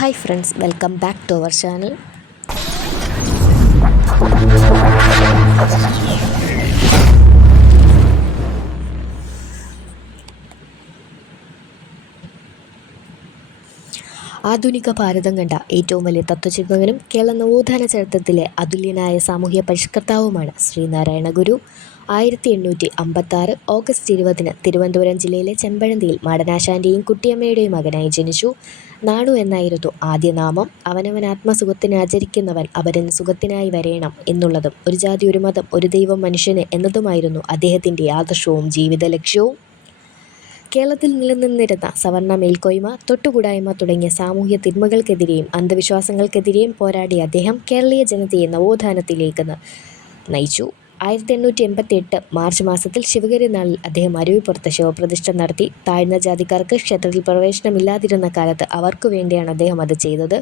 Hi friends, welcome back to our channel. ആധുനിക ഭാരതം കണ്ട ഏറ്റവും വലിയ തത്വചിന്തകനും കേരള നവോത്ഥാന ചരിത്രത്തിലെ അതുല്യനായ സാമൂഹ്യ പരിഷ്കർത്താവുമാണ് ശ്രീനാരായണ ഗുരു. 1856 ഓഗസ്റ്റ് 20 തിരുവനന്തപുരം ജില്ലയിലെ ചെമ്പഴന്തിയിൽ മാടനാശാൻ്റെയും കുട്ടിയമ്മയുടെയും മകനായി ജനിച്ചു. നാണു എന്നായിരുന്നു ആദ്യനാമം. അവനവൻ ആത്മസുഖത്തിന് ആചരിക്കുന്നവൻ അപരന് സുഖത്തിനായി വരേണം എന്നുള്ളതും ഒരു ജാതി, ഒരു മതം, ഒരു ദൈവം മനുഷ്യന് എന്നതുമായിരുന്നു അദ്ദേഹത്തിൻ്റെ ആദർശവും ജീവിത ലക്ഷ്യവും. കേരളത്തിൽ നിലനിന്നിരുന്ന സവർണ മേൽക്കോയ്മ, തൊട്ടുകൂടായ്മ തുടങ്ങിയ സാമൂഹ്യ തിന്മകൾക്കെതിരെയും അന്ധവിശ്വാസങ്ങൾക്കെതിരെയും പോരാടിയ അദ്ദേഹം കേരളീയ ജനതയെ നവോത്ഥാനത്തിലേക്ക് നയിച്ചു. 1888 മാർച്ച് മാസത്തിൽ ശിവഗിരി നാളിൽ അദ്ദേഹം അരുവിപ്പുറത്ത് ശിവപ്രതിഷ്ഠ നടത്തി. താഴ്ന്ന ജാതിക്കാർക്ക് ക്ഷേത്രത്തിൽ പ്രവേശനമില്ലാതിരുന്ന കാലത്ത് അവർക്കു വേണ്ടിയാണ് അദ്ദേഹം അത് ചെയ്തത്.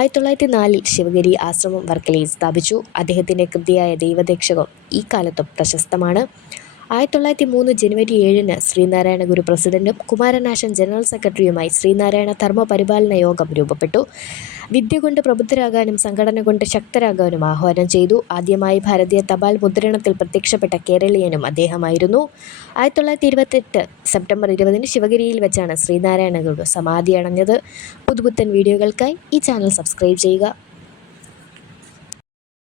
1904 ശിവഗിരി ആശ്രമം വർക്കലയിൽ സ്ഥാപിച്ചു. അദ്ദേഹത്തിൻ്റെ കൃതിയായ ദൈവദീക്ഷകം ഈ കാലത്തും പ്രശസ്തമാണ്. 1903 ജനുവരി 7 ശ്രീനാരായണ ഗുരു പ്രസിഡന്റും കുമാരനാശൻ ജനറൽ സെക്രട്ടറിയുമായി ശ്രീനാരായണ ധർമ്മപരിപാലന യോഗം രൂപപ്പെട്ടു. വിദ്യ കൊണ്ട് പ്രബുദ്ധരാകാനും സംഘടന കൊണ്ട് ശക്തരാകാനും ആഹ്വാനം ചെയ്തു. ആദ്യമായി ഭാരതീയ തപാൽ മുദ്രണത്തിൽ പ്രത്യക്ഷപ്പെട്ട കേരളീയനും അദ്ദേഹമായിരുന്നു. 1928 സെപ്റ്റംബർ 20 ശിവഗിരിയിൽ വെച്ചാണ് ശ്രീനാരായണ ഗുരു സമാധി അണഞ്ഞത്. പുതുപുത്തൻ വീഡിയോകൾക്കായി ഈ ചാനൽ സബ്സ്ക്രൈബ് ചെയ്യുക.